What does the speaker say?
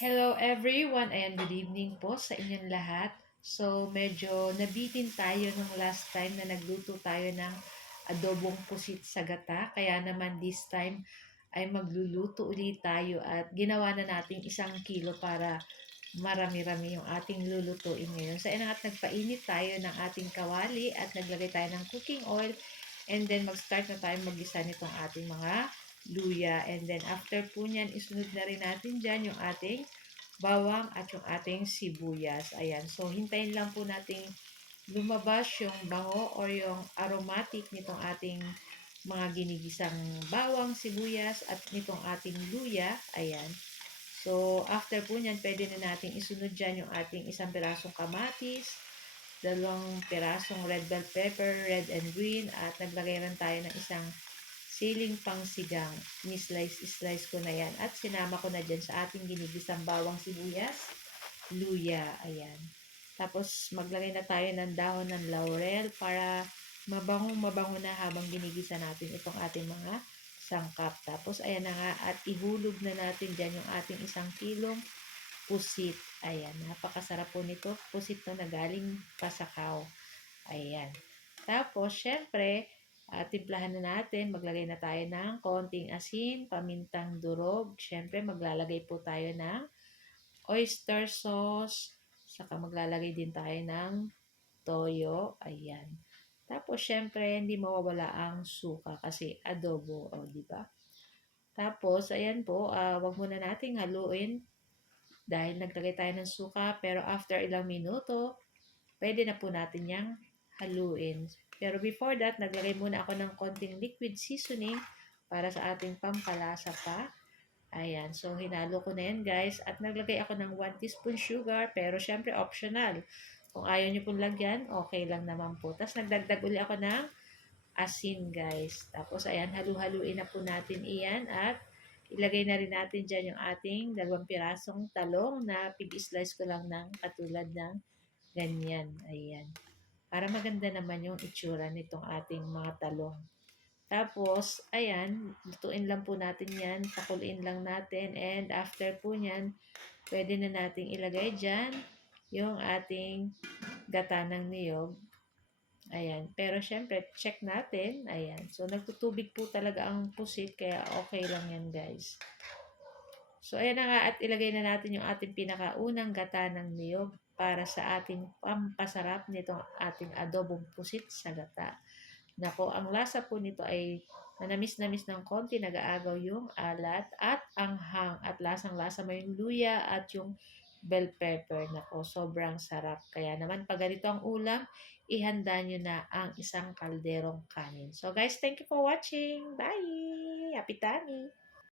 Hello everyone, ayan, good evening po sa inyong lahat. So, medyo nabitin tayo nung last time na nagluto tayo ng adobong pusit sa gata. Kaya naman this time ay magluluto ulit tayo at ginawa na natin 1 kilo para marami-rami yung ating lulutuin ngayon. So, ayan at nagpainit tayo ng ating kawali at naglagay tayo ng cooking oil and then mag-start na tayo mag-gisa nitong ating mga luya. And then after po nyan, isunod na rin natin dyan yung ating bawang at yung ating sibuyas. Ayan. So, hintayin lang po nating lumabas yung bango or yung aromatic nitong ating mga ginigisang bawang, sibuyas at nitong ating luya. Ayan. So, after po nyan, pwede na nating isunod dyan yung ating 1 pirasong kamatis, 2 pirasong red bell pepper, red and green, at naglagay rin tayo ng isang siling pangsigang. Ni-slice ko na yan. At sinama ko na dyan sa ating ginigisang bawang sibuyas, luya. Ayan. Tapos maglagay na tayo ng dahon ng laurel para mabango na habang ginigisa natin itong ating mga sangkap. Tapos ayan na nga at ihulog na natin dyan yung ating 1 kilong pusit. Ayan. Napakasarap po nito. Pusit na galing pasakaw. Ayan. Tapos syempre, timplahan na natin, maglagay na tayo ng konting asin, pamintang durog. Siyempre, maglalagay po tayo ng oyster sauce. Saka maglalagay din tayo ng toyo. Ayan. Tapos, syempre, hindi mawawala ang suka kasi adobo, o, di ba? Tapos, ayan po, wag muna nating haluin dahil naglagay tayo ng suka. Pero after ilang minuto, pwede na po natin yang haluin. Pero before that, naglagay muna ako ng konting liquid seasoning para sa ating pampalasa pa. Ayan. So, hinalo ko na yan, guys. At naglagay ako ng 1 teaspoon sugar. Pero, syempre, optional. Kung ayaw nyo pong lagyan, okay lang naman po. Tapos, nagdagdag uli ako ng asin, guys. Tapos, ayan, halu-haluin na po natin iyan. At, ilagay na rin natin dyan yung ating 2 pirasong talong na pig-slice ko lang ng katulad ng ganyan. Ayan. Para maganda naman yung itsura nitong ating mga talong. Tapos, ayan, lutuin lang po natin yan, pakuloyin lang natin, and after po nyan, pwede na nating ilagay dyan yung ating gata ng niyog. Ayan, pero syempre, check natin, ayan. So, nagtutubig po talaga ang pusit, kaya okay lang yan, guys. So, ayan na nga, at ilagay na natin yung ating pinakaunang gata ng niyog para sa ating pampasarap nitong ating adobong pusit sa gata. Nako, ang lasa po nito ay manamis-namis ng konti, nag-aagaw yung alat at anghang at lasang-lasa mo yung luya at yung bell pepper. Nako, sobrang sarap. Kaya naman, pag ganito ang ulam, ihanda nyo na ang 1 kalderong kanin. So guys, thank you for watching. Bye! Happy tummy!